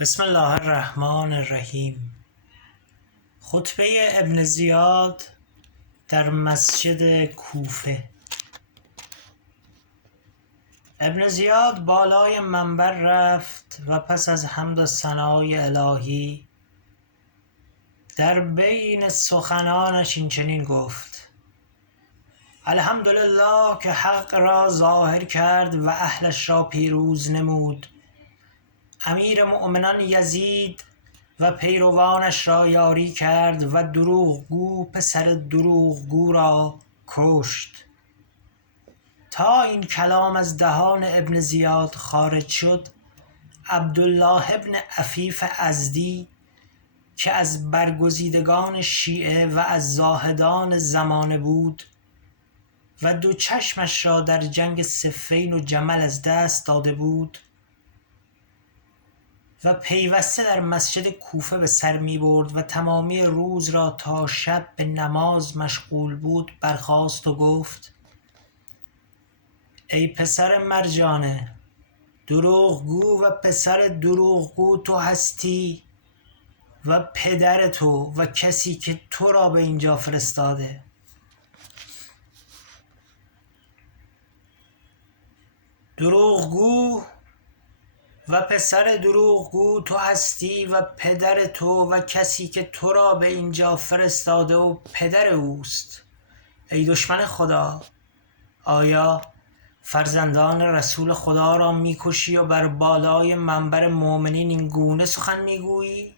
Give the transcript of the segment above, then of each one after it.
بسم الله الرحمن الرحیم. خطبه ابن زیاد در مسجد کوفه. ابن زیاد بالای منبر رفت و پس از حمد و ثنای الهی در بین سخنانش این چنین گفت: الحمدلله که حق را ظاهر کرد و اهلش را پیروز نمود. امیر مؤمنان یزید و پیروانش را یاری کرد و دروغگو پسر دروغگو را کشت. تا این کلام از دهان ابن زیاد خارج شد، عبدالله ابن عفیف ازدی که از برگزیدگان شیعه و از زاهدان زمانه بود و دو چشمش را در جنگ صفین و جمل از دست داده بود و پیوسته در مسجد کوفه به سر می برد و تمامی روز را تا شب به نماز مشغول بود، برخاست و گفت: ای پسر مرجانه، دروغگو و پسر دروغگو تو هستی و پدر تو و کسی که تو را به اینجا فرستاده. دروغگو و پسر دروغگو تو هستی و پدر تو و کسی که تو را به اینجا فرستاده و پدر اوست. ای دشمن خدا، آیا فرزندان رسول خدا را میکشی و بر بالای منبر مؤمنین این گونه سخن میگویی؟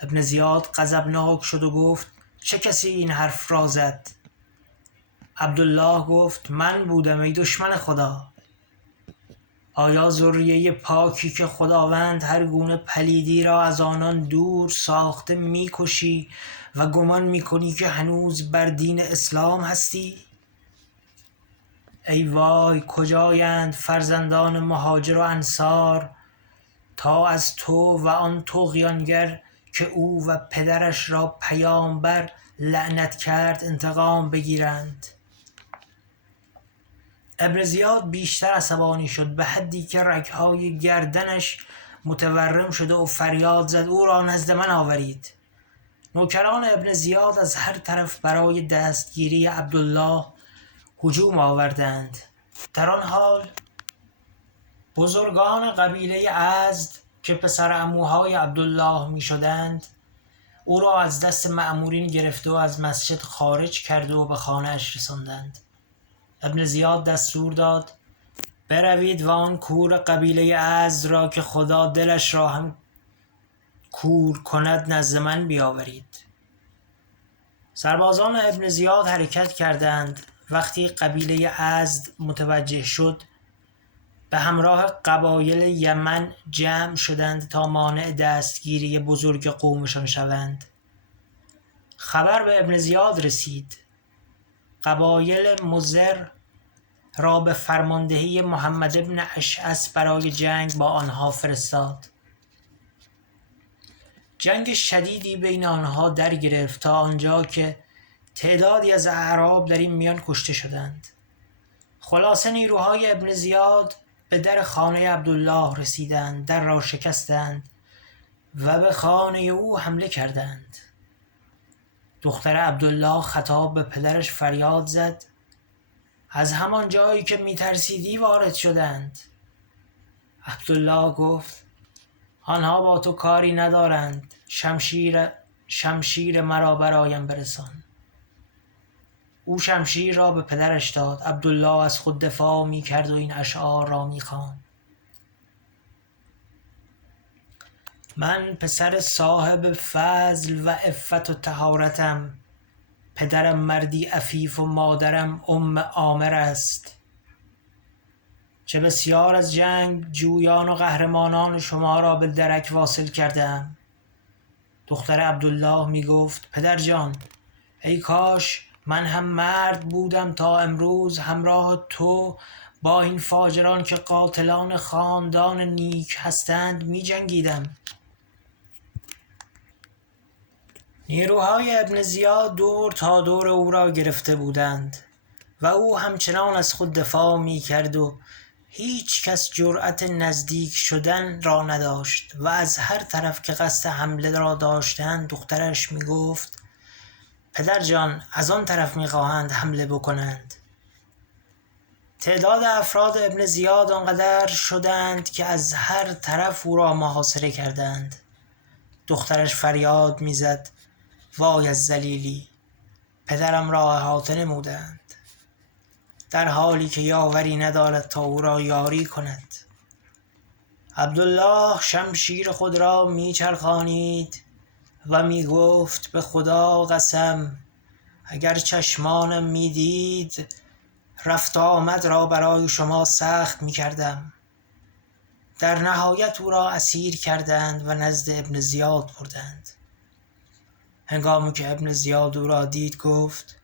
ابن زیاد غضبناک شد و گفت: چه کسی این حرف را زد؟ عبدالله گفت: من بودم ای دشمن خدا. آیا ذریه پاکی که خداوند هر گونه پلیدی را از آنان دور ساخته میکشی و گمان میکنی که هنوز بر دین اسلام هستی؟ ای وای، کجایند فرزندان مهاجر و انصار تا از تو و آن طغیانگر که او و پدرش را پیامبر لعنت کرد انتقام بگیرند. ابن زیاد بیشتر عصبانی شد، به حدی که رگ‌های گردنش متورم شده و فریاد زد: او را نزد من آورید. نوکران ابن زیاد از هر طرف برای دستگیری عبدالله هجوم آوردند. در آن حال بزرگان قبیله ازد که پسر عموهای عبدالله می شدند او را از دست مأمورین گرفته و از مسجد خارج کرده و به خانه اش رساندند. ابن زیاد دستور داد: بروید و آن کور قبیله ازد را که خدا دلش را هم کور کند نزد من بیاورید. سربازان ابن زیاد حرکت کردند. وقتی قبیله ازد متوجه شد، به همراه قبایل یمن جمع شدند تا مانع دستگیری بزرگ قومشان شوند. خبر به ابن زیاد رسید. قبایل مضر را به فرماندهی محمد ابن اشعث برای جنگ با آنها فرستاد. جنگ شدیدی بین آنها در گرفت تا آنجا که تعدادی از اعراب در این میان کشته شدند. خلاصه نیروهای ابن زیاد به در خانه عبدالله رسیدند، در را شکستند و به خانه او حمله کردند. دختر عبدالله خطاب به پدرش فریاد زد: از همان جایی که میترسیدی وارد شدند. عبدالله گفت: آنها با تو کاری ندارند، شمشیر مرا برایم برسان. او شمشیر را به پدرش داد. عبدالله از خود دفاع میکرد و این اشعار را میخواند: من پسر صاحب فضل و عفت و طهارتم، پدرم مردی عفیف و مادرم عامر است. چه بسیار از جنگ جویان و قهرمانان شما را به درک واصل کردم. دختر عبدالله می گفت: پدر جان، ای کاش من هم مرد بودم تا امروز همراه تو با این فاجران که قاتلان خاندان نیک هستند می جنگیدم. نیروهای ابن زیاد دور تا دور او را گرفته بودند و او همچنان از خود دفاع می کرد و هیچ کس جرأت نزدیک شدن را نداشت و از هر طرف که قصد حمله را داشتند دخترش می گفت پدر جان از آن طرف می خواهند حمله بکنند. تعداد افراد ابن زیاد آنقدر شدند که از هر طرف او را محاصره کردند. دخترش فریاد میزد وای از ذلیلی، پدرم را احاطه نمودند، در حالی که یاوری ندارد تا او را یاری کند. عبدالله شمشیر خود را میچرخانید و میگفت به خدا قسم اگر چشمانم میدید رفت و آمد را برای شما سخت میکردم. در نهایت او را اسیر کردند و نزد ابن زیاد بردند. هنگامی که ابن زیاد او را دید گفت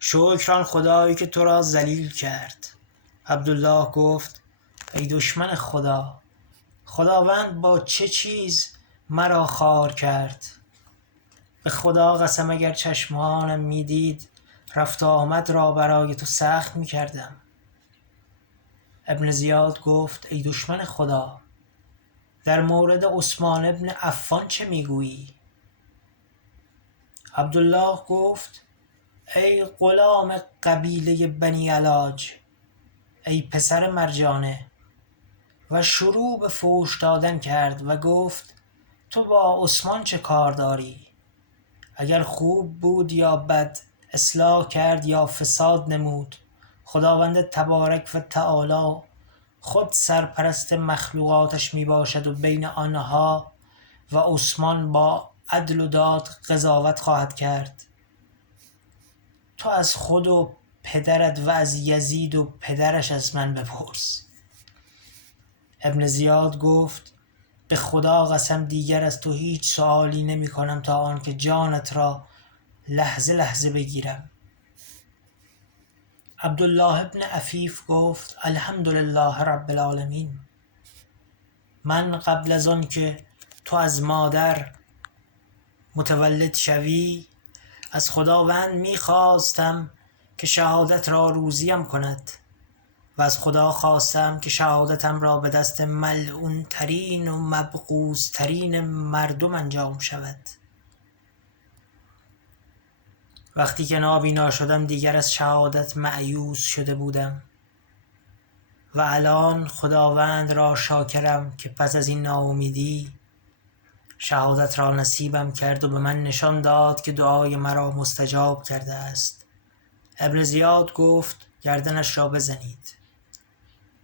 شکران خدایی که تو را ذلیل کرد. عبدالله گفت ای دشمن خدا، خداوند با چه چیز مرا خوار کرد؟ به خدا قسم اگر چشمانم میدید رفت و آمد را برای تو سخت میکردم. ابن زیاد گفت ای دشمن خدا، در مورد عثمان ابن عفان چه میگویی؟ عبدالله گفت ای غلام قبیله بنی علاج، ای پسر مرجانه، و شروع به فحش دادن کرد و گفت تو با عثمان چه کار داری؟ اگر خوب بود یا بد، اصلاح کرد یا فساد نمود، خداوند تبارک و تعالی خود سرپرست مخلوقاتش می باشد و بین آنها و عثمان با عدل و داد قضاوت خواهد کرد. تو از خود و پدرت و از یزید و پدرش از من بپرس. ابن زیاد گفت به خدا قسم دیگر از تو هیچ سوالی نمی کنم تا آنکه جانت را لحظه لحظه بگیرم. عبدالله ابن عفیف گفت الحمدلله رب العالمین، من قبل از آن که تو از مادر متولد شوی از خداوند میخواستم که شهادت را روزیم کند و از خدا خواستم که شهادتم را به دست ملعون ترین و مبغوض ترین مردم انجام شود. وقتی که نابینا شدم دیگر از شهادت مایوس شده بودم و الان خداوند را شاکرم که پس از این ناامیدی شهادت را نصیبم کرد و به من نشان داد که دعای مرا مستجاب کرده است. ابن زیاد گفت گردنش را بزنید.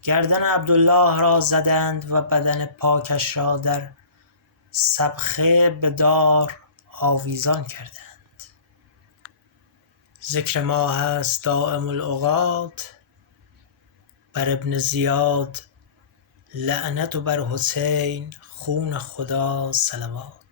گردن عبدالله را زدند و بدن پاکش را در سبخه به دار آویزان کردند. ذکر ما هست دائم العقاد بر ابن زیاد، لعنت و بر حسین خون خدا صلوات.